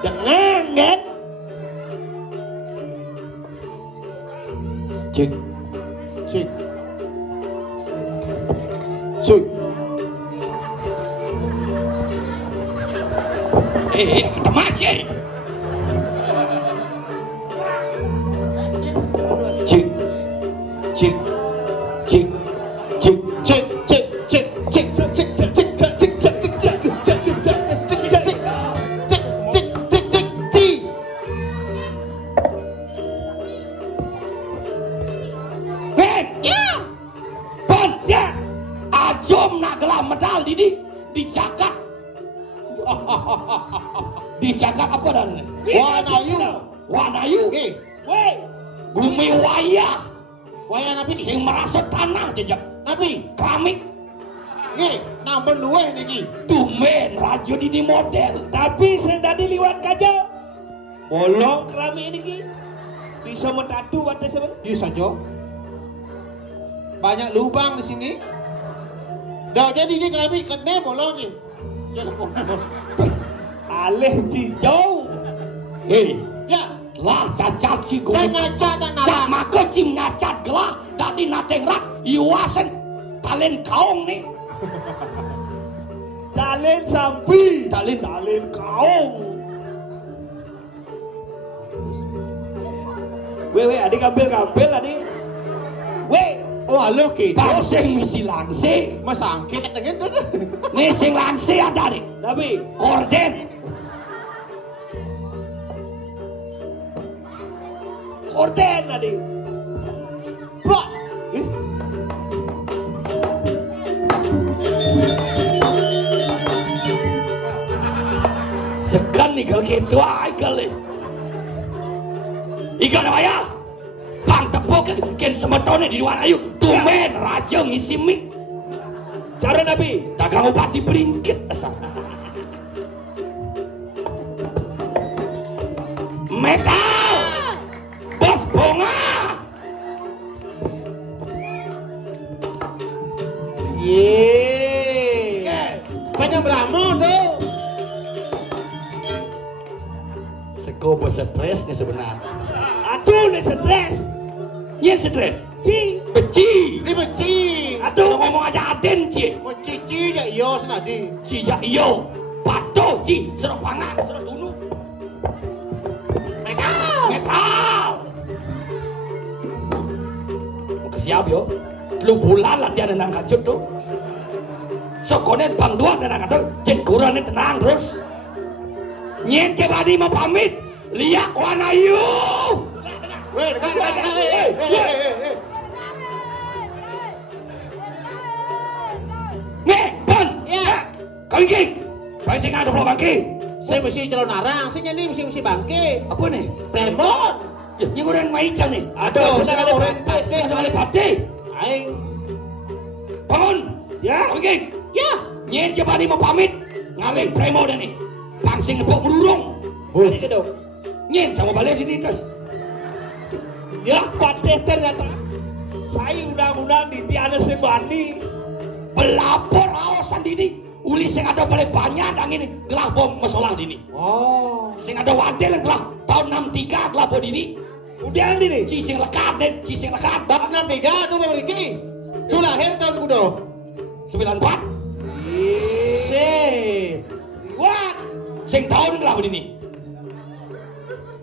Jangan kan? Cik. Cik. Cik. Kita macet. Cik. Cik. Cik. Cik. Cik. Cik. Cik. Cik. Cik. Cik. Medal di jagat. Di jagat apa dan? Wanayu. Weh. Gumi wayah. Wayah napi sing merasuk tanah jejak. Napi keramik. Nggih, nambah luweh niki. Tumen rajo di model. Tapi sing tadi liwat kaca. Bolong keramik niki. Bisa metatu batas apa? Iya saja. Banyak lubang di sini. Dah jadi ini keramik kene bolong ni. Jangan Aleh jijau. Ya. Lah cacat si gue. Dan ngacat dan narang. Sama kecim ngacat gelah. Tadi nateng rak. Iwasen. Talen kaong nih. Talen sampi. Talen kaong. Weh, adik kampil adik. Weh. Oh, halo kita. Pangsing misi langse. Mas angket dengan tu. Nih sing langse ada nih. Tapi Korden. Korden adik. Plak. Segan nih kalau gitu igal nih. Igal apa ya? Bang tepuk ken semetone di Wanayu. Tumen raja ngisi mik. Cara Nabi. Dagang upati beringkit asal. Metal. Bos bonga. Yeay. Banyak beramu tuh. Seko bos stres nih sebenarnya. Aduh, nih stres. Nyen stres. Ci. Ini benci. Aduh ngomong aja aden ci. Mau cici ya iyo senadi. Ci ya iyo. Pato ci. Serok pangan. Serok gunung. Metal. Siap yo. Lu bulan latihan nang kacut tuh. Sokonet bang dua nang kacut. Jen kurangnya tenang terus. Nyen cebadi mau pamit. Liak Wanayu. Weh, dekat. Nih, Bon. Ya. Kau iki. Kau sing ada pulau bangki. Saya mesti calon narang, saya ini mesti bangke. Apa nih? Premon. Ya, ini orang maicang nih. Aduh, saya ada orang Ada balik pati. Aing. Bangun. Ya. Kau iki. Ya. Nyen coba mau pamit. Ngaling premo dah nih. Pangsing nepok berurung. Adik kedok. Nyen sama balik di nitas. Ya pateh ternyata. Saya undang-undang di Tiana Sebani. Pelapor awasan dini. Uli sing ada paling banyak yang ini gelah bom masalah dini. Oh. Sing ada wadel yang gelah tahun 63 gelah bom dini. Udah ini. Ci sing lekat den, ci sing lekat. Tahun 63 tuh memiliki. Tuh lahir tahun kudo. 94. What? Sing tahun gelah bom dini.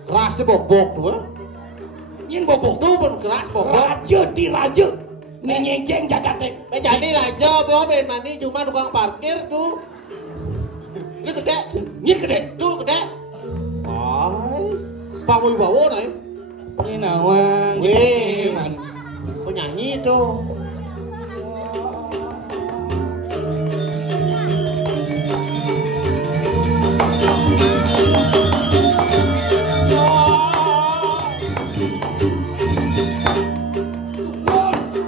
Rasnya bobok tuh. Nyen bobok. Tuh pun keras bobok. Raja di raja. Nyenceng jagat teh. Jadi raja bawa main mani cuma tukang parkir tuh. Ini gede. Nyen gede. Tuh gede. Guys. Pak mau bawa nih. Ini nawang. Wih. Penyanyi tuh.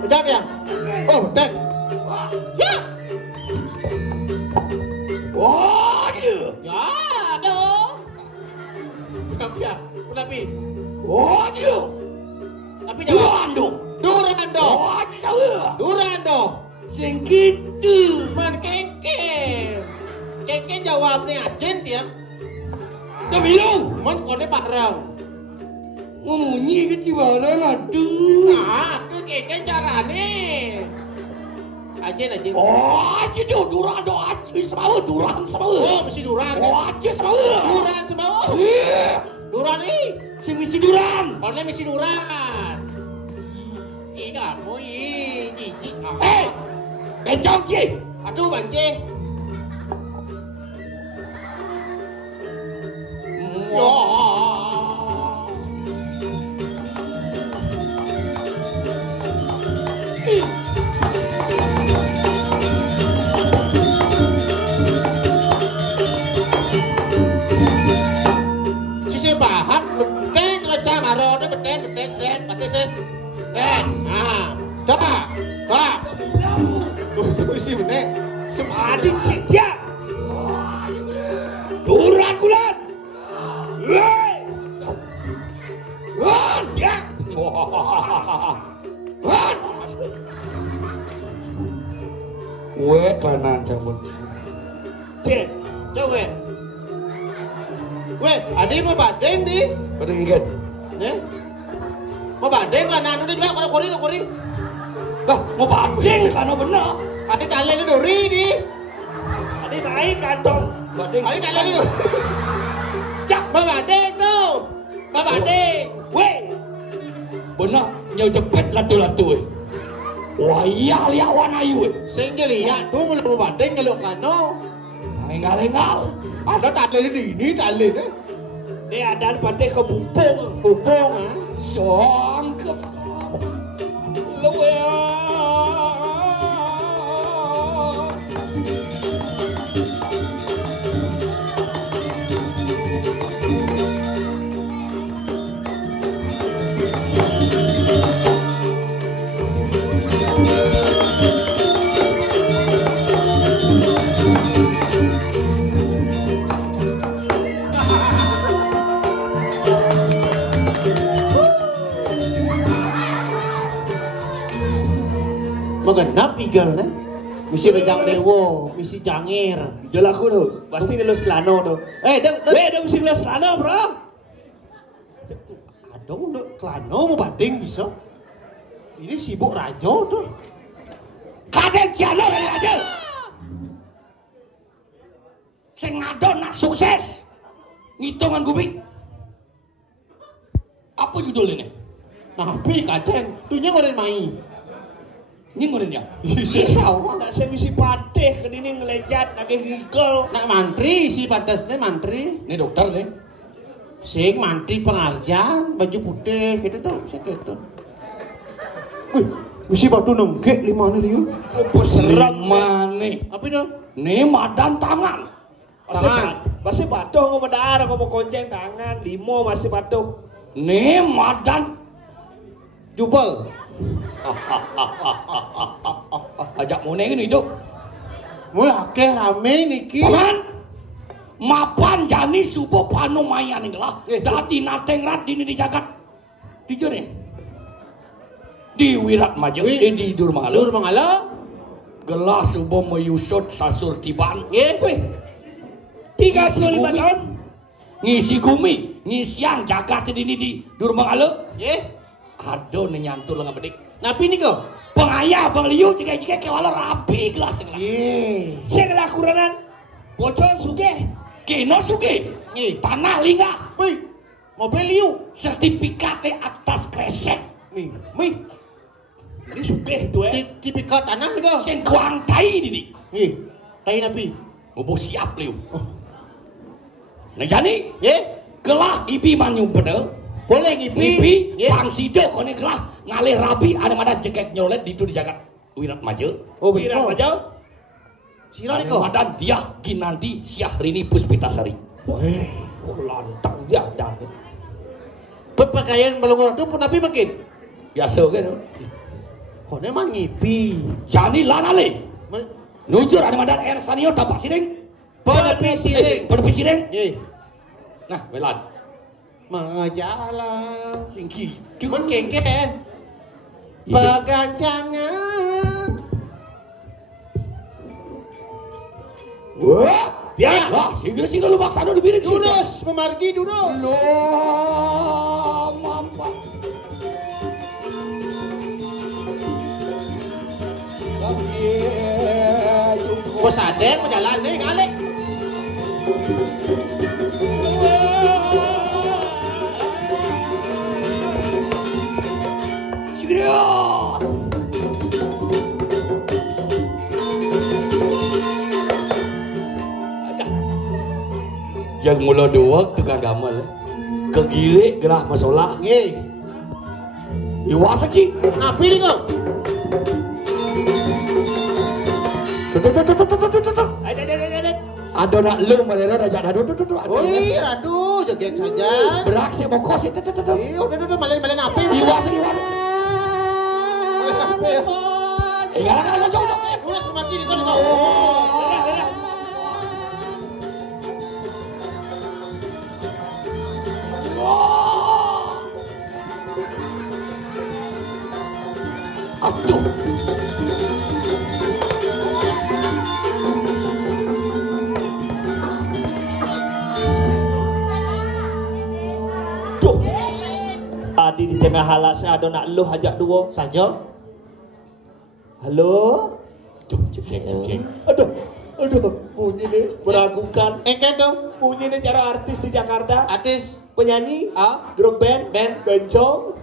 Dan ya? Oh, Dan. Ya. Oh, gitu. Ya, dong. Kenapa ya? Kenapa? Oh, gitu. Tapi jawab. Durando. Durando. Oh, salah. Durando. Sing gitu. Man kengke. Kengke jawabnya Acen ya. Demi lu. Mon kone bareng. Ngumunyi ke Cibareng aduh. Nah, itu keke carane. Ajen. Oh, aja tuh duran do aja semau duran semau. Oh, mesti duran. Oh, aja semau. Duran semau. Duran ih. Sing misi duran. Kone mesti duran. Ih, kamu ih, jijik. Bencong sih. Aduh, bance. Yo. Sisi bahat beten raja maro beten set sih. Nah. Coba. Sisi bener. Adik Citya. Duran kulan. Woi. Wan, ya. Wan. Kanan cabut. Cek. Coba. Weh, adik mau badeng di. Badeng ingat. Ya. Mau badeng kan anu di juga kori. Lah, mau badeng kan bener. Adik dalem duri di. Adik naik kantong. Badeng. Adik dalem dulu. Cak, mau badeng tuh. Mau badeng. Weh. Bener, nyau cepet latu-latu. Wah iya liawan ayu. Sing lihat tuh mau badeng ngeluk kano. Engal-engal. Ada dalem di ini dalem. Dia ada pantai ke Bupong. Bubong ah. Songkep. Lu ya. Mengenap igal nih. Misi rejang dewo, misi jangir. Jual aku tuh, pasti ngelus selano tuh. Weh, dia mesti ngelus selano bro. Ada untuk klano mau banding bisa. Ini sibuk rajo tuh. Kadang jalan aja. Sing ngadon nak sukses. Ngitungan gumi. Apa judul ini? Nabi kaden, tuhnya ngoren mai. Nyinggurin ya? Iya, Nggak saya misi patih ke ini ngelejat, nagih gigol. nak mantri si padasnya mantri. Ini dokter nih. Sing mantri pengarjan, baju putih gitu tuh, sing gitu. Wih, misi batu nenggek lima nih liu. Apa serem Mana? Apa itu? Nih madan tangan. Masih batuh ngomong darah, ngomong konceng tangan, limo masih batuh. Nih madan Jubel. ajak moneng ini hidup. Wah, akeh rame niki. Paman, mapan jani subuh panu mayan ini lah. Dadi nateng rat ini di jagat. Di jone. Di Wirat Maju, di Durmangalo. Durmangalo. Gelas subuh menyusut sasur tiban. Wih, 35 tahun. Ngisi gumi, ngisian jagat ini di Durmangalo. Aduh nyantul nggak bedik. napi nih kok? Pengayah, bang liu, jika kewala rapi gelas lah. Saya ngelakuran bocor suge. Keno suge. Tanah lingga. Wih, mobil liu. Sertifikat atas kresek. Mih. Ini suge itu Sertifikat tanah nih kok? Sing kuang tai ini. Tai napi. Ngobo siap liu. Nah jadi, Ye, gelah ibi manyu bener. boleh ngipi. Ibi, pang sido kone gelah ngalih rabi ada jekek nyolet di itu di jagat Wirat Maju. Oh, Wirat Maju. Sira nih kok? Ada dia Kinanti Syahrini Puspitasari. Weh, lantang dia ada. Berpakaian melongo itu pun napi makin. Biasa kan. Kone man ngipi. Jani lanale. Nujur ada madar air sanio dapat siring. Penepi siring. Penepi siring. Nah, welan. Mengajalan. Singki. Cuman kengken. Pegang jangan. Wah, Ya, wah, singgah lu maksa lu birik. Durus, memargi durus. Loh, mampa. Bos adek berjalan nih ngalik. Segera. Yang mula dua tukang gamal kegiri gerah masalah Nggih. iwas aja Napi nih kok. ada nak lur malera raja adu Wih, aduh, jagian saja. beraksi bokos itu Iya, udah malen napi. iwas Malen napi. jangan jauh Durus memargi nih kok. aduh Adi di tengah halasnya ada nak lu hajak dua. Saja. Halo. tuh cekek Aduh, bunyi nih meragukan. Eken dong. Bunyi nih cara artis di Jakarta. Artis. Penyanyi, Ah, grup band, bencong.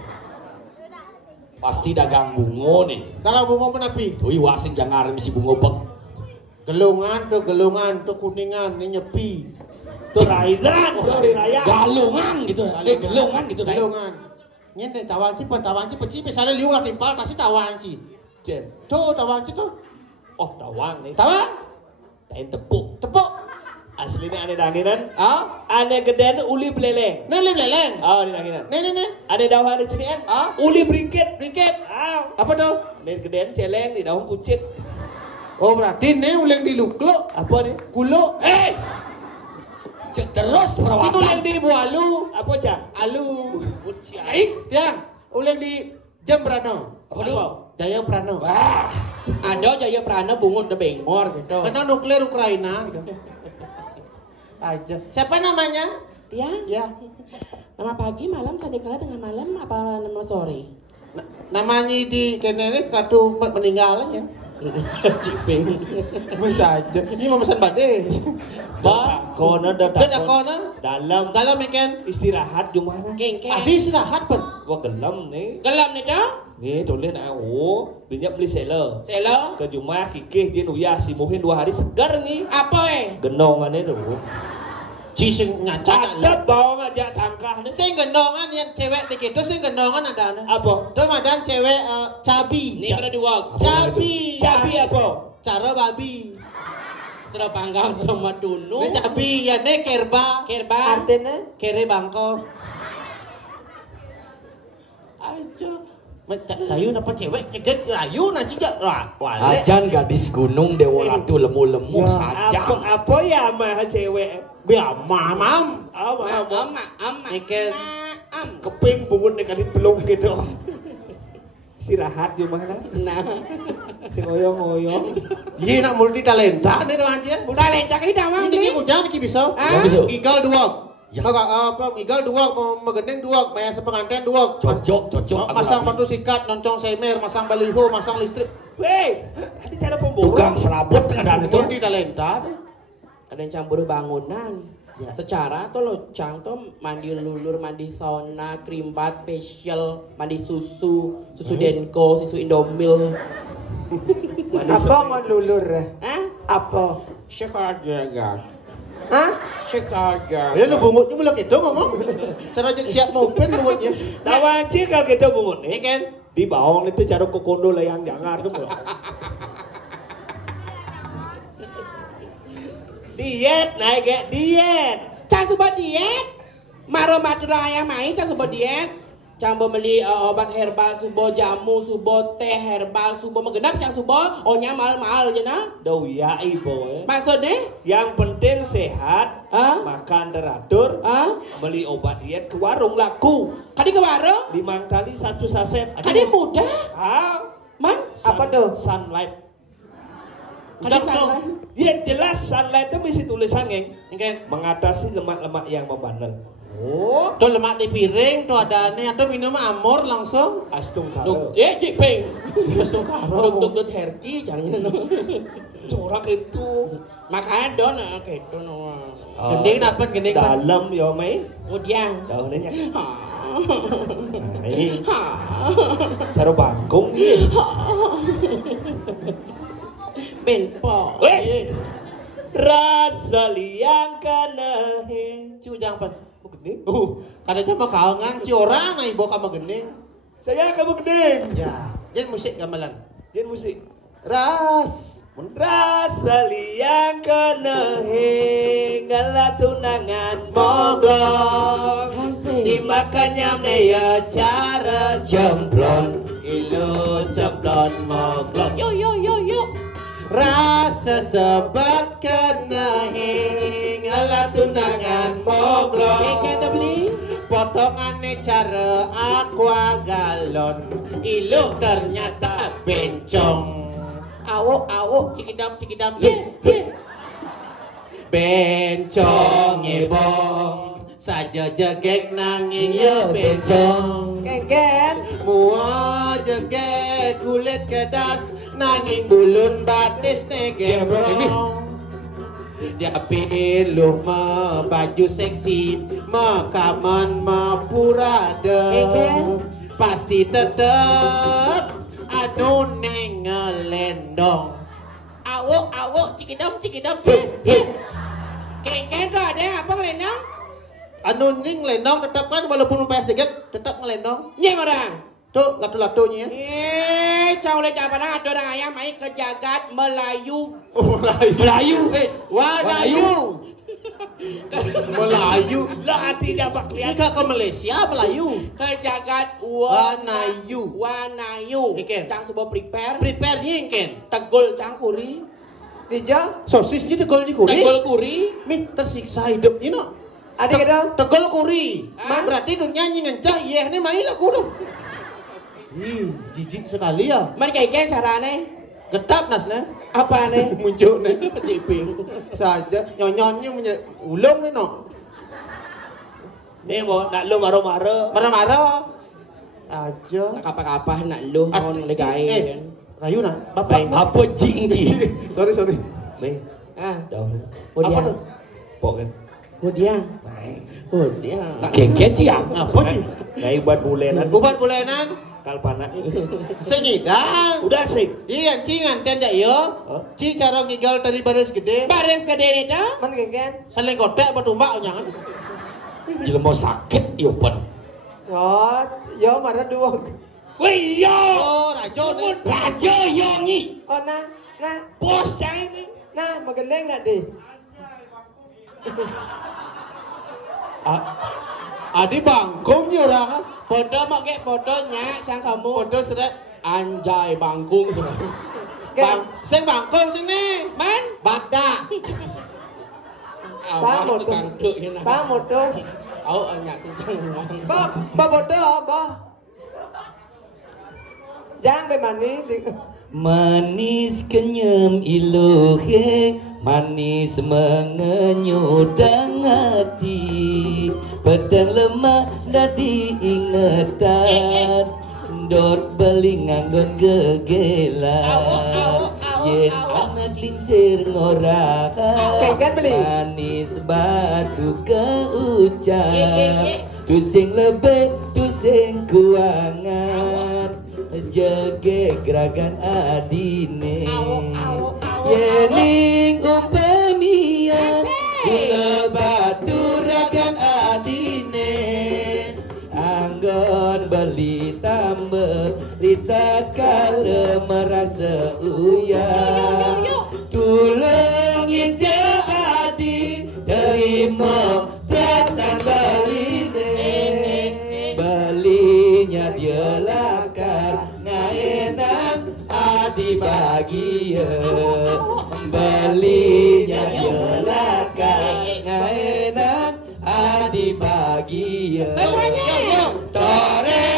pasti dagang bungo nih dalam bunga menapi. tuh iwasin jangan misi bungo bek Gelungan tuh kuningan, ini nyepi. Tuh raidan, tuh hari raya. galungan gitu gelungan gitu dah Gelungan. Ini tawang peci misalnya liu lah timpal kasih tawang ci. Jen. Tuh tawang ci tuh. Oh, tawang nih. Tawang, Tain tepuk. tepuk. Aslinya aneh danginan. Ah, Aneh gedean uli beleleng. nih leleng. Oh, di danginan. Nih. Aneh daun di sini kan? Ah. Uli bringkit. Bringkit. Ah. Apa tuh? Aneh gedean celeng di daun kucit. Oh berarti nih uleng di luklo. Apa nih? Kulo. terus Citu uleng perawatan di bualu. Apa cak? Alu. baik Tiang, uleng di Jam Prano. apa dulu Jaya Prano. wah Ada Jaya Prano bungut de bengor gitu. Karena nuklir Ukraina gitu. Aja. Siapa namanya? Tiang, Ya. nama pagi, malam, sadekala tengah malam, apa nama sore? Namanya di kenene katu peninggalan ya. ciping Bisa aja. Ini mau pesan bade. Bah, kona dah Ada kona. Dalam Dalam ikan. istirahat di mana? Kengke. Adi istirahat pen. Wah gelam nih. Gelam nih dong. Nih tulen aku banyak beli seller. Selo. Ke Jumat kikih dia nuya si muhin 2 hari segar nih. Apa Genongannya tuh. Ci sing ngaca. Ada bawa ngajak tangkah nih. Sing gendongan yang cewek tik itu sing gendongan ada. Apa? Tuh madam cewek cabi. Ini pada dua. Cabi. Cabi apa? Cara babi. Serap panggang, serap matunu. Ini cabi ya ne kerba. Kerba. Artinya kere bangko. Aja. Layu napa cewek cegek layu na ciga. Wale. ajan gadis gunung dewa ratu lemu-lemu saja Apa ya mah cewek? Biar mamam. Ama. Ikan. Keping bungun nih kali belum gitu. Istirahat di mana? Nah, Si ngoyong-ngoyong. Iya nak multi talenta nih doang aja. udah lentak ini damang Ini nih. hujan iki bisa. Ya, bisa. Igal duok. Ya. Apa igal duok mau megendeng duok, bayar sepenganten duok. cocok Masang batu sikat, noncong semer, masang baliho, masang listrik. Weh, ini cara pemborong. tukang serabut keadaan itu Multi talenta. Kadang campur bangunan. Ya. Secara tuh locang tuh mandi lulur, mandi sauna, krim bath, facial, mandi susu Denko, susu Indomil. Apa mau lulur? Hah? Apa? Sekarang gas. Hah? Sekarang. Ya lu bungutnya mulai gitu ngomong. Cara jadi siap mopen bungutnya. Tawa sih kalau kita bungun nih. Ikan. Di bawang itu cara kokondo layang jangar tuh. Diet naik ya, diet. Cak subuh diet. Maro matura ayam main cak subuh diet. Cambo beli obat herbal subuh jamu subuh teh herbal subuh menggenap cak subuh ohnya mahal-mahal aja nah. Dau ya ibu. Maksudnya? Yang penting sehat, Ah? makan teratur, Ah? beli obat diet ke warung laku. Kadi ke warung? 5 kali 1 saset. Kadi mudah. Ah, Man? Apa tuh? Sunlight. Ada Dong, sunlight. Ya jelas sunlight itu mesti tulisan ngeng. Ingin. Mengatasi lemak-lemak yang membandel. Oh, tuh lemak di piring, tuh ada aneh, atau minum amor langsung. Astung Duk, karo. Cik Peng. Langsung karo. Duk Herki jangan. Corak itu. Makanya don gitu no. Gending dapat gending. Dalam ya Mei. Kemudian. Daunnya. Ha. Nah, ini Ha. cara bangkung ini. Benpo. Weh. Rasa liang kana he. Ciu jangan pan. Gending. Kada cuma kawangan ci orang na ibu kamu gending. Saya kamu gedeng. Ya, jadi musik gamelan. Jen musik. Ras. Rasa liang kana he ngala tunangan Moglong. Asik. Dimakannya meya cara jemplon. Ilu jemplon moglong. Yo. Rasa sebat kena hinggalah tunangan moglong. Kita beli. Potongannya cara aqua galon. Ilu ternyata bencong. Awok, cikidam. Ye. Bencong ebong. Saja jegek nanging ya bencong. Kengken. Mua jegek kulit kedas nanging bulun batis negebrong. Dia piluh me baju seksi me kaman me purade. Pasti tetep anu neng ngelendong. Awok, cikidam. Ye. Kengken tuh ada apa ngelendong? Anu ning ngelendong tetep kan walaupun PS jegek tetep ngelendong. Nyeng orang. Tuh latu-latunya. Cau le dapat ada orang ayam mai ke jagat Melayu. Melayu. Wanayu. Melayu. Lah artinya apa Ini kelihatan? ke Malaysia Melayu. Ke jagat Wanayu. Wanayu. Iken. Cang sebuah prepare. Prepare nyingken. Tegul cang kuri. Dijo. Sosisnya tegol di kuri. Tegul kuri. Min tersiksa hidup you know. Adik kita. Tegol kuri. Ah. Berarti dunia nyanyi ngencah iya ini main aku tuh. Jijik sekali ya. Man kengken carane. Getap nasnya. Apa nih? Muncul nih. Ciping. Saja nyonyonnya ulung nih no. Nih mau nak lu maro-maro. Marah-marah. Aja. Nak kapah-kapah nak lu on legain. Rayu nah. Bapak. Apa jing. Sorry. Nih, Ah, daun. Apa kemudian. tuh? Pok kan. Kemudian. Kemudian. Kengket ya. Apa sih? Kayak buat bulenan. Bukan bulenan. Kalpana. Sengidang. Udah sih. Iya, cingan tenda yo. Hah? Ci cara ngigal dari baris gede. Baris ke diri dah. Man kengken. Saling kotek apa tumbak jangan. Jika mau sakit ya pen. Yo marah dua. Wih yo. Oh, racun. Raja yongi. Oh nah. Bos cai ni. Nah, mageleng nak di. Adi bangkungnya orang. Bodoh mau ke bodohnya cang kamu. Bodoh seret. Anjay bangkung. Sing bangkung sini. Man. Bagda. Awak Bodoh. tukang duk ni nak. Ba bodoh. Awak nyak sencang uang. Ba bodoh ba. Jangan be mani. Manis kenyam iluhe, manis mengenyudang hati. Pedang lemah dah diingatan, dor beli nganggon gegelan. Yen anak lingsir ngorakan, Kengken beli. manis batu keucap. Tusing lebih, tusing kuangan, jege gerakan adine. Yening umpamian, kula baturakan adine. Anggon beli tambah, ritat kala merasa uyah. Tulungin jadi terima prestan baline. Balinya dia lakar ngaenang adi bahagia. Balinya dia lakar ngaenang adi bahagia. Semuanya. Tore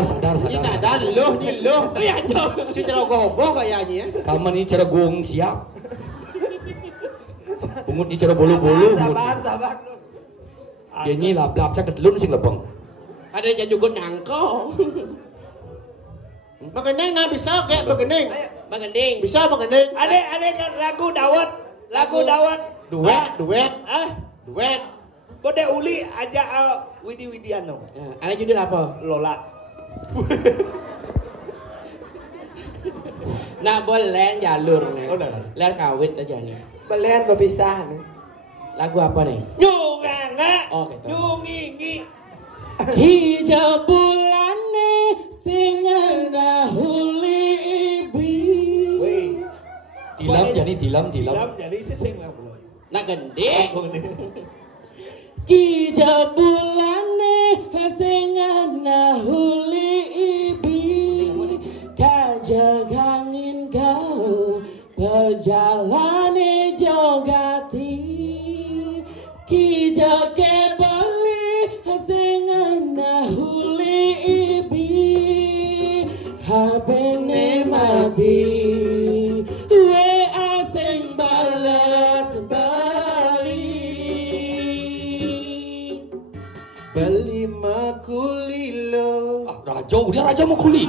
Sadar. Ini sadar loh, ini loh. Iya, Jo. Si cara gogoh kayaknya ya. Kamu ini cara gong siap. Pungut ini cara bolu-bolu. Sabar lu. Dia nyi lap-lap cak ketelun sing lebeng. Ada yang juga nangko. Magening nah bisa kayak magening. Magending. Bisa magening. Ada kan lagu dawet. Duet. Ah, Duet. Bode uli aja Widi Widiano. Ada judul apa? Lola. Nah boleh jalur nih. Oh, dah. Ler kawit aja nih. Belian berpisah nih. Lagu apa nih? Nyunganga. Oh, gitu. Nyungingi. Hijau bulane sing ngahuli ibi. Weh. Dilam. Dilam jadi sing lah bro. Nak gending. Oh, ini. Hijau bulane sing ngahuli ibi. Kajak angin kau perjalane jogati. Kijak kebali sing ngahuli ibi. Hapene mati. WA sing balas balik. Beli makulilo. Raja mau kuli.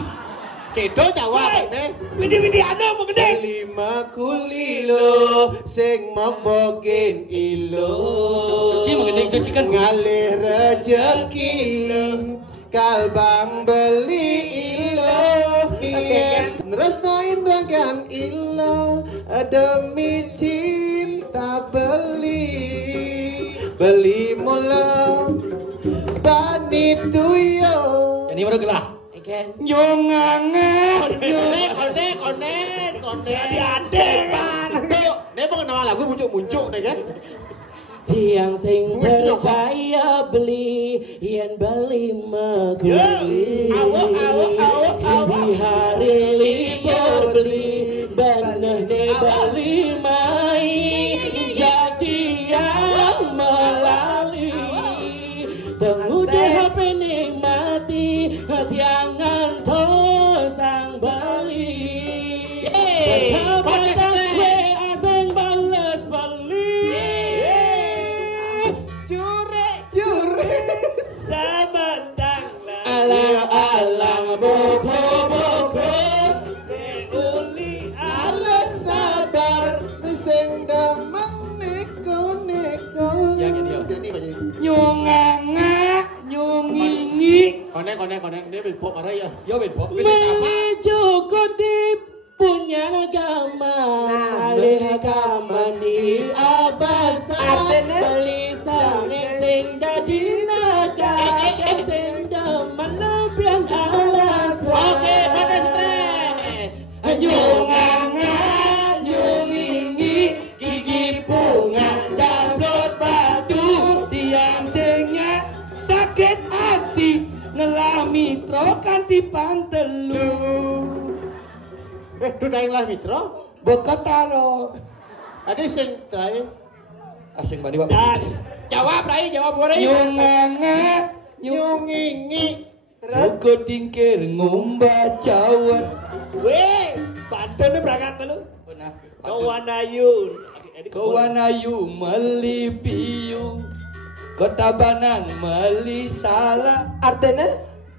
Kedo jawab nih. Widiano mau gede. Beli makulilo sing mebogen ilo. Ci magening cuci kan. Ngalih rezeki kalbang beli ilo. Nresnain ragan ilo demi cinta beli mula bani tuyo. Jadi mana gelah? Ikan. Nyonganga. Konek. Adik. Dia mau nama lagu muncul nih kan? Tiang sing percaya beli, yen beli meguli. Di hari libur beli, bener ne beli mai. Jadi yang melali, temu deh HP nikmati, tiangan to sang beli. Berkabar WA sing bales beli. Jure. Samantang lah. Alang-alang boko. Uli Alus sabar sing demen neko. Ya, gini, yo. Jadi apa jadi? Nyonganga. Nyongingi. Konek dia bipok arah ya. Yo ben po. Menuju kutip punya agama, alih agama ni abasa. Artinya? Beli sange sing dadi naga, sing demen pian alasan. Oke, pada stres. Nyunganga, nyungingi, gigi bunga, jambut batu, Tiang singnya sakit hati ngelah mitro kanti pantelu. Itu daing lah mitro. Beketaro. Ade sing terakhir. Asing mani Pak. das. Jawab Rai, jawab Rai. Nyonganga. Nyungingi. Buku tingkir ngumba cawan. Weh, Banten berangkat dulu. Benar. Kawanayun. Kewanayu meli piyu. Ketabanan meli salah. Artinya?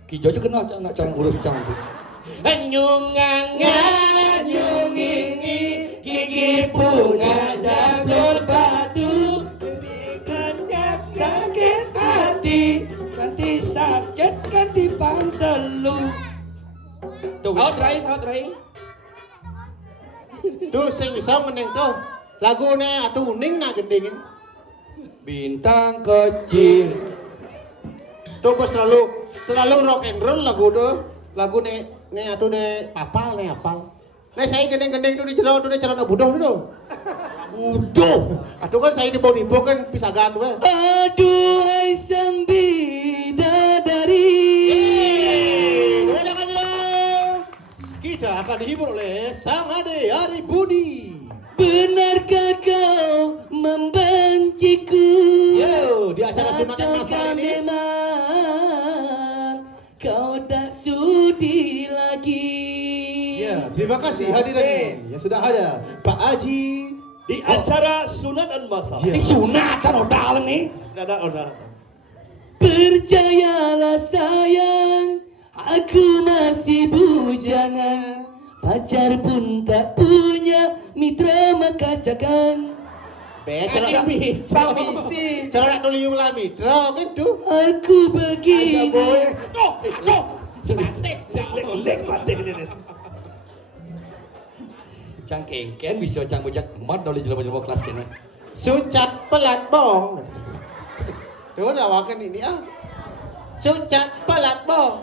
Ki Jojo kena anak cara ngurus canggih. Nyunganga, nyungingi, gigi bunga, jambut batu. Kanjak sakit hati, kanti sakit kanti pantelu. Tuh, Saut Rai. Tuh sing bisa meneng tuh. Lagune atuh ning nak gendingin. bintang kecil. Tuh bos selalu rock and roll lagu tuh. Lagu nih atuh nih apal. Nih saya gending-gending tuh di cerita budoh tuh. Budoh. Atuh kan saya di bawah kan pisagan tuh. Aduhai sang bidadari. Kita akan dihibur oleh Sang Ade Ari Budi. Benarkah kau membenciku. Yo, di acara sunatan masal ini. Memang kau tak sudi lagi. Ya, terima kasih hadirin yang sudah ada Pak Haji Di acara sunatan masal. Ya. Ini sunatan udah nih. Udah. Percayalah sayang, aku masih bujangan. Pacar pun tak punya, mitra maka jangan. Becara Permisi. cara nak liung lah mitra kan tu. Aku begini. Tuh. Lek pantai ini. Cang kengken bisa cang bocah emat dari jelema-jelema kelas kene. Sucat pelat bong. Tuh lawakan ini ah. Sucat pelat bong.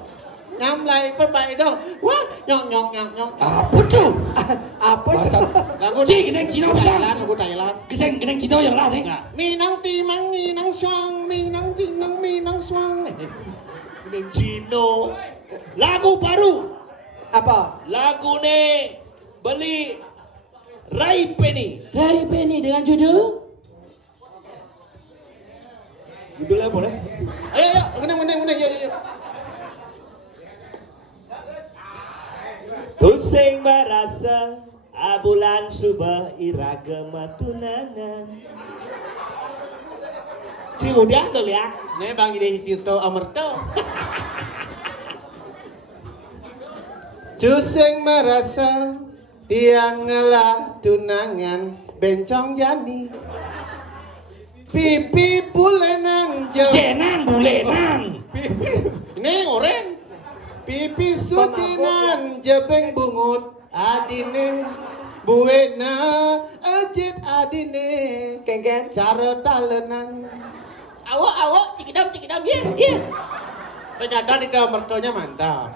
Ngamlai perbaik dong. Wah, nyong. Apa tuh? Apa Bahasa tuh? Lagu geneng Cina bisa. lagu Thailand. Keseng geneng Cina yang lah nih. Minang timang, minang suang, minang tinang, minang suang. Cino. Lagu baru. Apa? Lagu nih beli Rai Penny. Rai Penny dengan judul Judulnya boleh? Ayo, menang, yuk. Tusing merasa abulan subah iragama tunangan. Si udah tuh lihat. Nih Bang Ide Tirto Amerto. Cuseng merasa tiang ngelah tunangan bencong jani. Pipi bulenan jauh. Jenan bulenan. Pipi, ini oren. Pipi sucinan jebeng bungut adine. Buena ejit adine. Kengken. Cara talenan. awak cikidam ya. Ternyata di dalam mertonya mantap.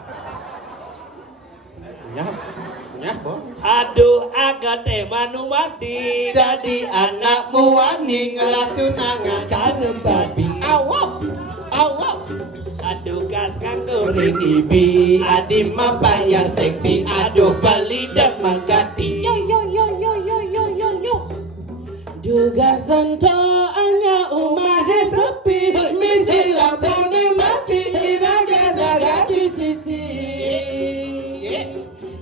Ya, Bos. Aduh agak teh manu mati. Jadi anakmu wani ngelah tunangan. Cara babi. Awak. Aduh kas kanggo Rini bi. Adi mapaya seksi. Aduh bali dan mangkati. Yo. Juga sentohnya umah sepi. Misi lampu mati. Iraga di sisi.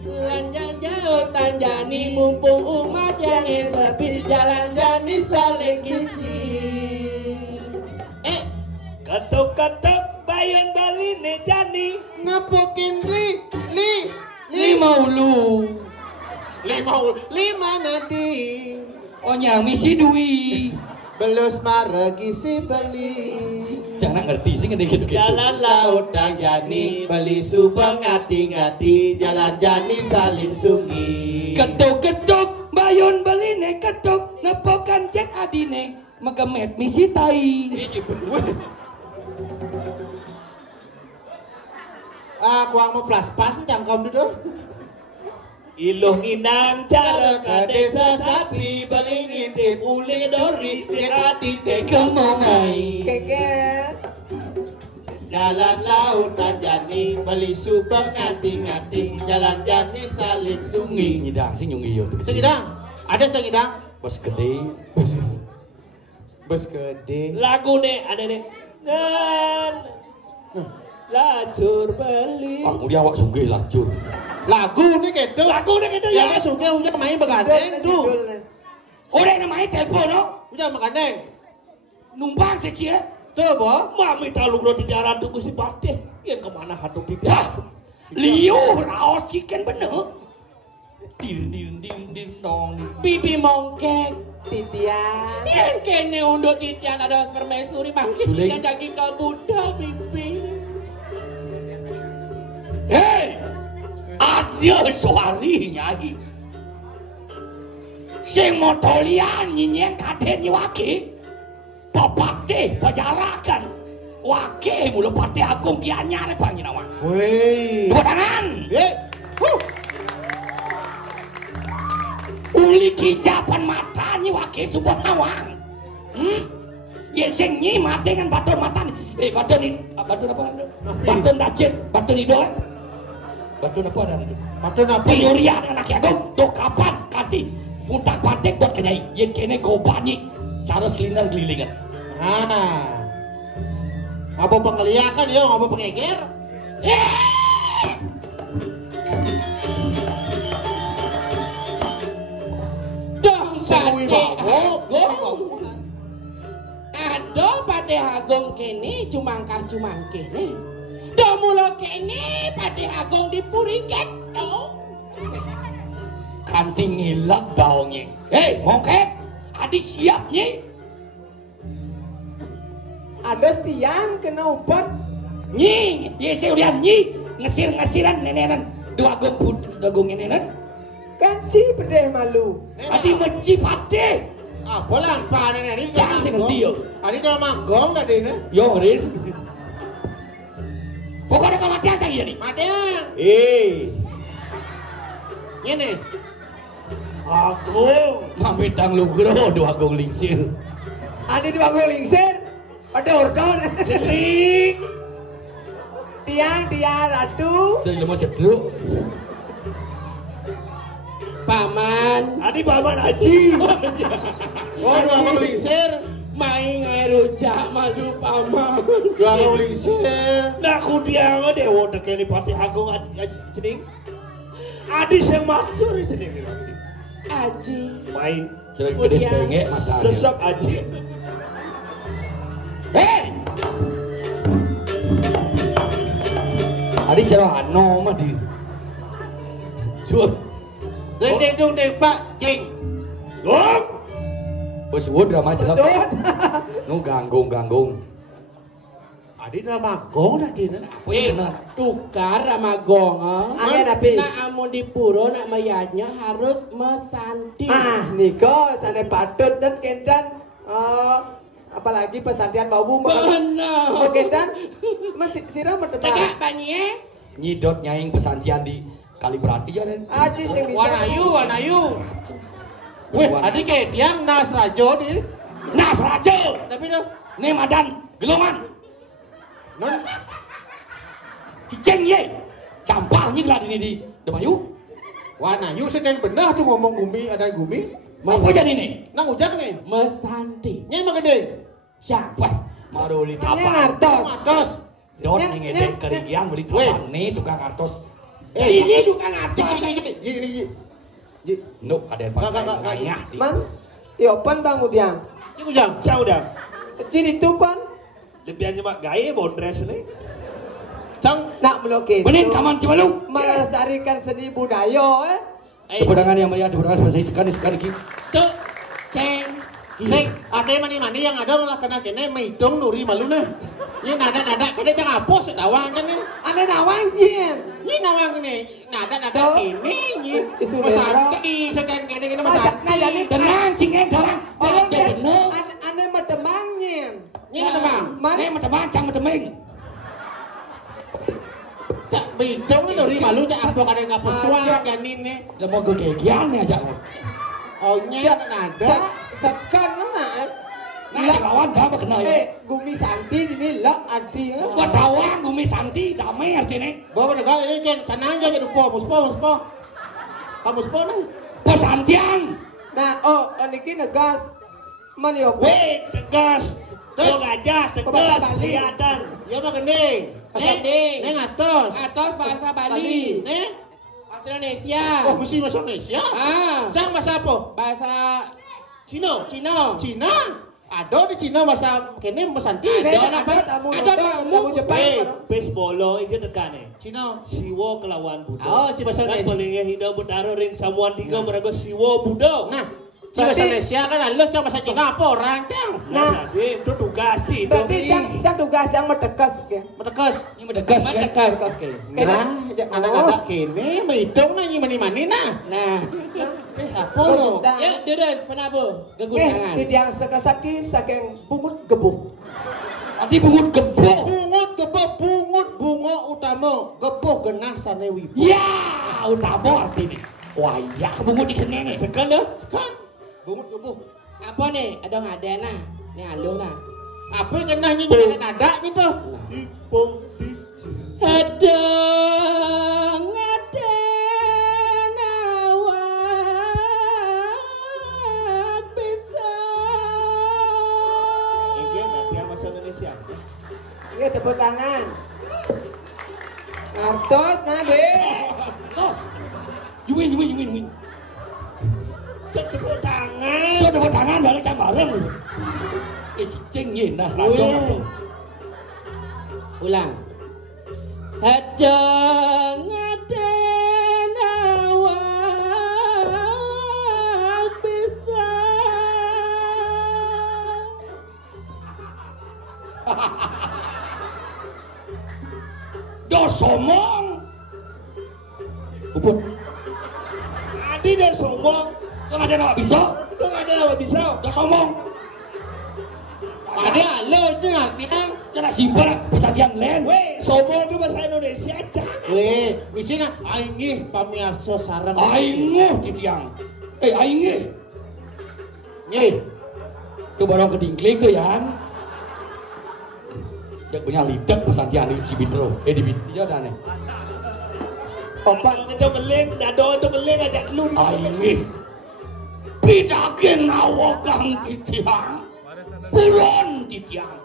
Lanjang jauh tanjani mumpung umat yang sepi. Jalan jani saling isi. ketuk bayan bali ne jani. Ngapokin li. Lima ulu. Lima nadi. Oh nyami si Dwi. Belus maragi si beli. Jangan ngerti sih ngene gitu. Jalan laut dan jani. Beli subang ngati-ngati. Jalan jani salin sungi. Ketuk bayun beline ketuk nepokan cek adine megemet misi tai. Kuang mau pas cangkom dulu. Iluh inang cara Ke desa sapi beli ngintip uli dori dekati Kamu mai. Kengken. jalan laut jani beli subang ngati-ngati jalan jani salin sungi. Nyidang sih nyungi yo. Segidang, ada segidang. Bos gede. Bos gede. lagu nih ada nih. Dan lacur beli. Aku dia awak sugih lacur. Lagu nih gitu. Ya sungai udah main begadang tuh. Orang namanya telepon no. Udah begadang. Numpang seksi ya. Tuh boh. Mami talung roti jalan tuh mesti pateh. Yang kemana hadap pipi? Liu raos chicken bener. Din dong. Bibi mongkek. Titian. Yang kene undut titian ada permaisuri makin Suling. yang jagi ke Buddha bibi. Hei, ada suari nyai. Sing motolian nyinyeng kaden wake. Papate pajarakan. Wake mulu pate agung kianyar panginawa. Woi. Tepuk tangan. Uli kijapan mata nyi wake subon awang. Ya sing nyi mati dengan baton mata nih. Baton apa? Baton dacet, baton ido. Baton apa ada itu? Patut apa? Penyurian anak ya dong. Tuh kapan kanti putak patek buat kenyai. Yen kene gobanyi. cara selinder gelilingan. Ah. Ngapa pengeliakan yo, ngapa pengeger? Dong Sewi Pade Agung. Agung. Aduh Pade Agung kene cumangkah kene. Do mula kene Pade Agung dipuriket dong. Kanti ngilak daunnya. Hei, mongkek. Adi siap nyi. Ada tiang kena ubat. Nyi, yese udah nyi. Ngesir-ngesiran nenenan. Dua agung nenenan. Kanci pedeh malu. Adi menci pade. Apa lampa nih ini? Jangan sing ngerti yo. Adi dalam manggong tadi nih. Yo, Rin. Pokoknya kalau mati aja ya nih. Matian. Ini. Agung. Mamitang lugro dua agung lingsir. Ada dua gol lingsir. Ada ordon. Celik. Tiang ratu. Jadi lemah cedruk. Paman, Adi paman Haji. Oh, dua agung lingsir. main air rujak madu paman. Dua agung lingsir. Nah kudia mah dewa tekeli Pati Agung cening. Adi sing matur cening. Aji. Main Jadi gede setengah mata. sesep Aji. Hei! Adi cara ano mah di. Suat. Deng dong deng Pak Cing. Lom. Bos suat drama jelas. Sud. Nu ganggung. Adi dalam manggong tadi nih. Apa yang benar? Tukar sama gong. Angin api. Nak amun di puro nak mayatnya harus mesanti. Niko sana patut dan kendan. Apalagi pesantren bau Benar. Kendan masih sirah Tegak berdebat. banyak. Nyidot nyaing pesantian di kali berarti ya Ren. Aji sing bisa. Wanayu. Weh, Adi kayak tiang Nas Rajo di. Nas Raja. Tapi dah. Nih madan gelongan. Non. Kiceng ye. Campahnya gelad ini di Demayu. Wanayu sedang benar tuh ngomong gumi ada gumi. Apa jadi nih? Nang hujan nih. Mesanti. Nyai mah gede. Siapa? Maru beli Hanya tapan. ngartos. Atas. Dot Nyek, ngedek nyek, kerigian beli Weh. tapan nih tukang kartos. Ini juga ngatos. Ji. Nuk kaden Gak. ngayah. Man, iopan bang udiang. Cik ujang. Jauh dah. Cin itu pan. Lebihan cuma gaya bodres nih. Cang. Nak melukis. Benin kaman Cimalu. Melestarikan seni budaya. Kepedangan yang melihat kepedangan sekali gitu. Tuh, ceng. Sing, ate mani yang ada malah kena kene meidong nuri malu nah. Ini nada kene jangan hapus dawang kan nih. Ane nawangin. Ini nawang ini nada Oh. ini nih. Isu Mesanti sedang kene Nah mesanti. jadi Tenang, cingen tenang. Oh, Bener. ane medemangin. Ini teman. Man, Nih medemang, cang medeming. Cak meidong ini nuri malu cak apa kene ngapus suang kan ini. Lah mau gue kegian ya cak. Oh nya nada. sekan mana? Nah, lawan gak apa kenal ya. Gumi Santi ini lak arti. Wadawang gumi santi damai artinya. Bawa negara ini kan sana aja jadi muspo. Kamu muspo nih. Pesantian. Nah, niki negas. Man yo. Weh, tegas. Tuh gajah, tegas. Bali. Kelihatan. Ya mah gending. Gending. Neng atas. Atos bahasa Bali. Nih. Bahasa Indonesia. Oh mesti bahasa Indonesia. Cang bahasa apa? Bahasa Cino. Cina. Cina. Ada di Cina bahasa kene mesanti. Ada tamu Jepang. Pes bolo iki tekane. Cina. Siwo kelawan Buddha. Oh, ci bahasa Kan Indonesia. palingnya hidau betaro ring samuan tiga merago siwo Buddha. Nah, ci bahasa Indonesia kan alus cang bahasa Cina apa orang cang? Nah, jadi itu tugas sih. Berarti cang tugas yang medekas ke. Metekas. Ini medegas ya. Medekas. Nah, anak-anak kene mehidong nah mani nah. Nah, Apa lo? ya deres penabu gegundangan. Tidiang sekasaki saking bungut gebuh. Nanti bungut gebok. Bungut bunga utama gebuh genah sane wibu. Ya, utama artinya. Wah iya, bungut di sengenge. Sekan dah. Kan bungut gebuh. Apa nih? Ada ngada nah. Nih aluh nah. Apa genah nyanyi nada gitu? Ipong Ada nawak bisa tepuk tangan. Artos nade. Tos. Yuwin. Tepuk tangan. Tuh tepuk tangan balik jam bareng. Cing nyenas langsung. Ulang. Hadang aden awak bisa. Dos somong. Uput. Adi dan sombong. Tuh ada nama bisa. Itu nggak ada apa bisa. Dos somong. Ada lo itu artinya. Cara simpel pesatian lain. Weh, sombong itu bahasa Indonesia aja. Weh, bisina aing pamiarsa sareng. Aing titiang. Aing. Nyeh. Tuh barang kedingkling tuh ya. Jak punya lidak pesatian di Cibitro. Di Bitro dah nih. Opak itu meling, dado itu meling aja lu di Aing. Pidakin awakang titiang. Buron titiang.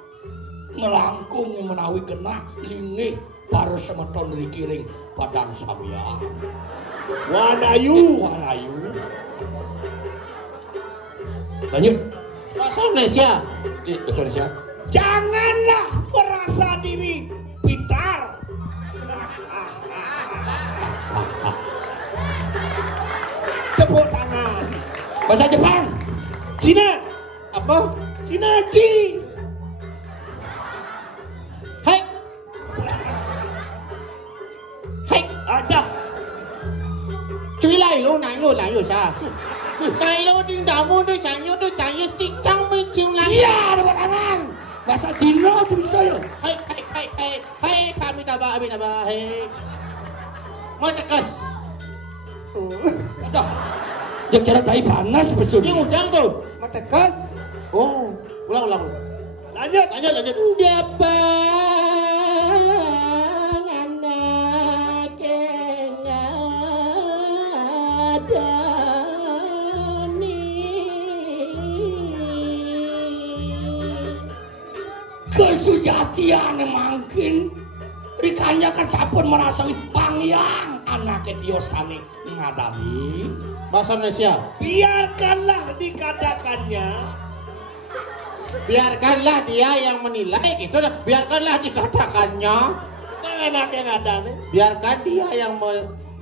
Ngelangkung menawi kena lingih para semeton dari kiring padang samya. Wanayu. Lanjut. Bahasa Indonesia. Bahasa Indonesia. Janganlah merasa diri pintar. Tepuk tangan. Bahasa Jepang. Cina. Apa? Cina Ci. Hai. Hai. Ada. Cui lai lo nang yo sa. Nai lo ding damu tu cang yo sing chang me chung lang. Iya, tepuk tangan. Bahasa Cina tuh bisa ya. Hai kami taba. Hai. Mau tekas. Ada. Yang cara tai panas bersun. Ini udang tuh. Matekas. Oh, ulang. Lanjut. Dapang anak yang ada Kesujatian mangkin rikanya kan sampun merasa pangyang anak tiosane ngadani. Bahasa Indonesia. Biarkanlah dikatakannya. Biarkanlah dia yang menilai gitu. Biarkanlah dikatakannya. Anaknya ngadane. Biarkan dia yang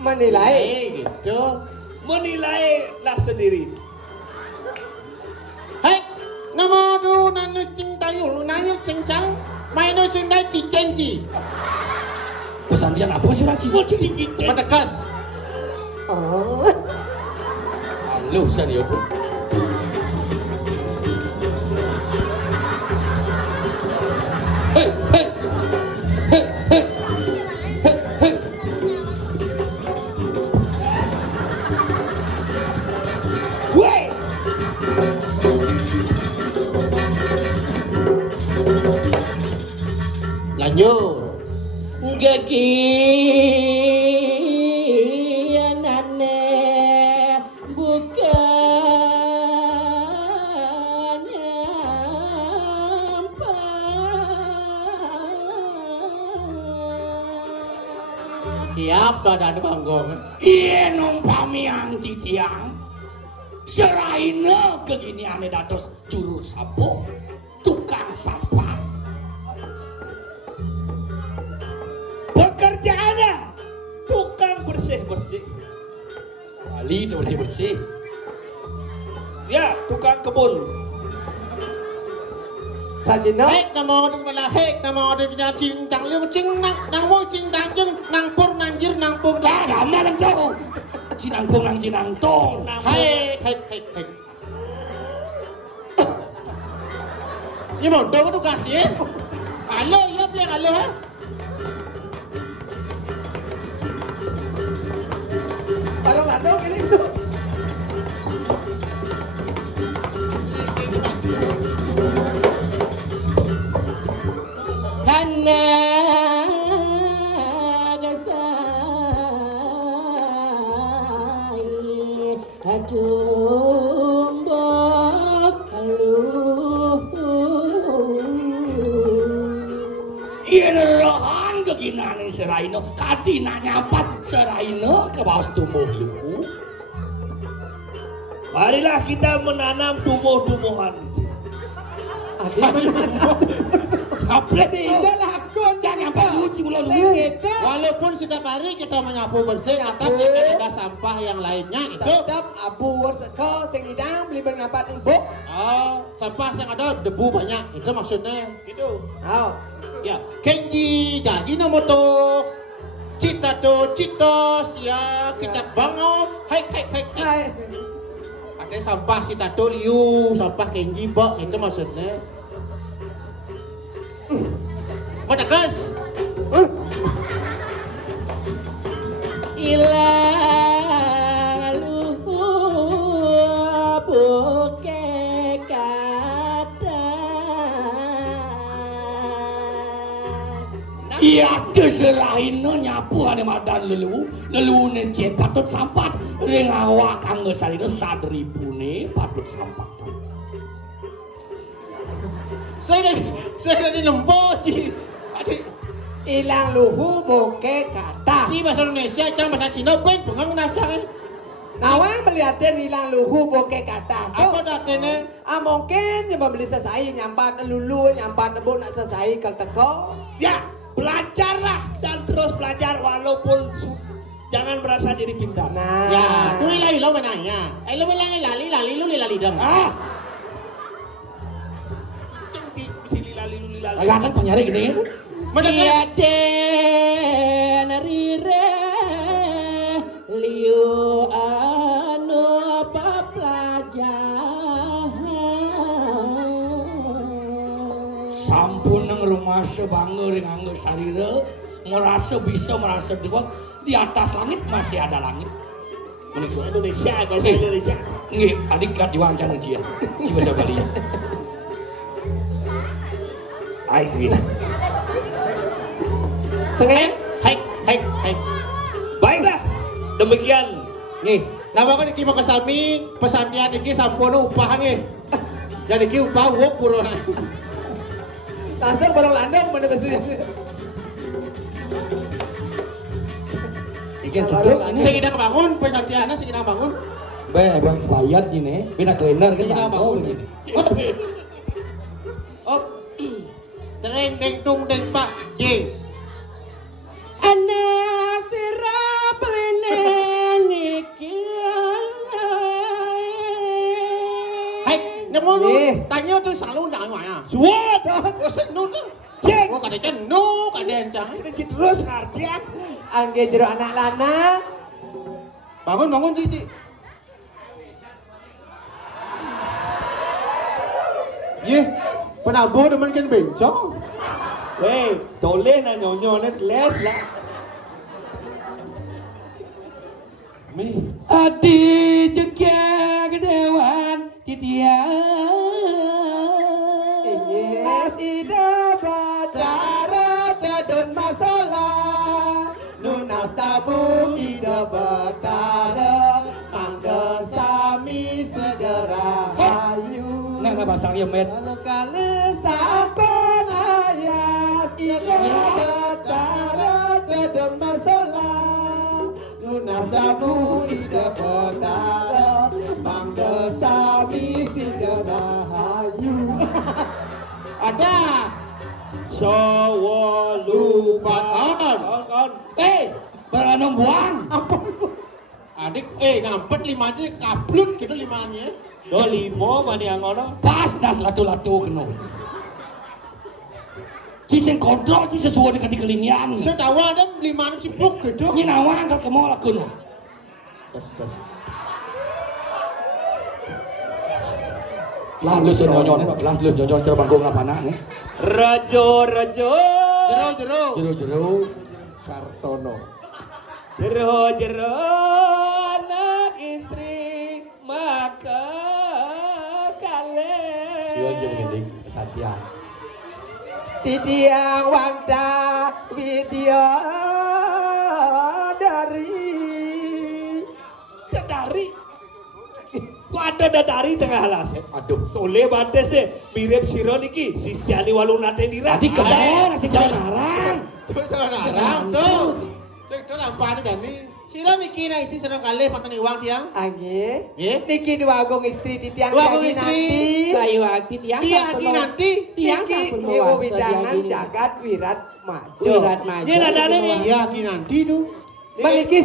Menilai. gitu. Menilailah sendiri. Hai, nama tu nanu cintayu lu nanya cincang, main tu cintai cicenci. Pesandian apa sih orang Cina? Matekas. Oh. Halo, serius. Hei. Weh. Lanjut. Gegianane bukannya Kiap badan banggong. Iya numpami ang titiang. Seraina keginiane dados juru sapu, tukang sampah. Pekerjaannya tukang bersih-bersih. Kali itu bersih-bersih. Ya, tukang kebun. Sajina. Hek nama tu kepala hek nama tu punya cincang liu cing nang wo cing dang jeng nang pur nang jir nang pur Dah dah. lama lang jauh. Cinangkong lang cinangtong. Hek. Ini mau dong tu kasih. Halo, ya beli halo ha. Parang ladong ini itu. Hana gasai hadumbok haluh. Iya seraino kadina nyampat seraino ke bawah tumbuh luhu. Marilah kita menanam tumbuh-tumbuhan itu. Tablet Tidak lakon jangan berlucu mula lu. Walaupun setiap hari kita menyapu bersih, tapi kan ada sampah yang lainnya itu. Tetap abu seko sing idang beli ngapat embuk. Oh, sampah yang ada debu banyak. Itu maksudnya. Gitu. Oh. Ya. Kenji jadi Nomoto. Cita to citos ya kita bangun. Hai. Hai. Ada sampah cita to liu, sampah Kenji bok itu maksudnya. Madakas. Ilang luhu buke kata. Iya diserahin nyapu ane madan lelu necen patut sampat ring awak kang ngesarino 1.000 ne patut sampat. Saya dari lembo Ci. Ilang luhu boke kata. Ci bahasa Indonesia, cang bahasa Cina ben pengang nasang. Nawang melihatin ilang luhu boke kata. Apa datene? Mungkin yang membeli selesai nyampat lulu nyampat embuk nak selesai kalau teko. Ya, belajarlah dan terus belajar walaupun jangan merasa diri pintar. Nah. Ya, tu lo menanya. Lo lali lu lali dong. Agak penyari gini. Madakas. Den rire liu anu apa pelajar. Sampun nang rumah sebanger nganggo sarira merasa bisa merasa di atas langit masih ada langit. Indonesia, bahasa Indonesia. Nggih, adik kat diwawancara dia. Si bahasa Bali. Ayo. Sengen? Hai. Baiklah, demikian. Nih, nama kan iki makasami pesantian iki sampun upah nggih. Dan iki upah wok purona. Langsung barang landang mana besi. Ikan cedek ini. Saya kira bangun pesantiannya saya kira bangun. Bang sepayat gini, bina kalender Saya kira kan bangun. begini. Oh. Tereng deng tung deng pak J. Ana sirap niki. Hai, nemu lu. Eh. Tanya tuh selalu ndak ngoy ah. Suat. Oh, senu tuh. Cek. Oh, kada jenuh, kada encang. Kita terus ngartian. Angge jero anak lanang. Bangun Cici. Ye, penabuh demen kan bencong. Weh, toleh na nyonyonet les lah. Mi. Adi jegah kedewan titian. Yes, ida badara dadun masalah. Nunas tabu ida badara. Mangga sami segera hayu. Nah, bahasa yang met. Kalau kali saban ayat ida badara dadun masalah. Nunas tabu ida badara. Mangga sami segera hayu. Ada. Sawa lupa. Kon. Berano buang. Adik, ngampet 5 aja kabluk gitu 5-nya. Do 5 mani yang ngono. Pas das latu-latu kena. Ci sing kontrol ci sesuai dengan dikelingian. Saya tahu ada 5 cipluk gitu. Ini nawang kalau kemau laku no. Tes. Lah lu senonyon nih, kelas lu jonjon cara bangkong ngapana nih. Rajo. Jero. Kartono. Jero anak istri maka kale. Yo jeung Satya. Titiang wanda video dari Waduh dadari tengah alas. Aduh. Tole bantes deh, mirip siro niki, si Siali walung nate dira. Tadi kemana nasi jalan arang? Tuh jalan arang tuh. Sing do lampane jani. Sira niki nek isi seneng kalih pateni uang tiang. Nggih. Nggih. Niki duagung istri di tiang Duagung lagi istri. nanti. Sayu akti tiang Tiang iki nanti. tiang Niki sampun nyewa mewasta widangan diagini. jagat wirat maju. Wirat maju. Nyen adane Iya iki nanti tuh. Meniki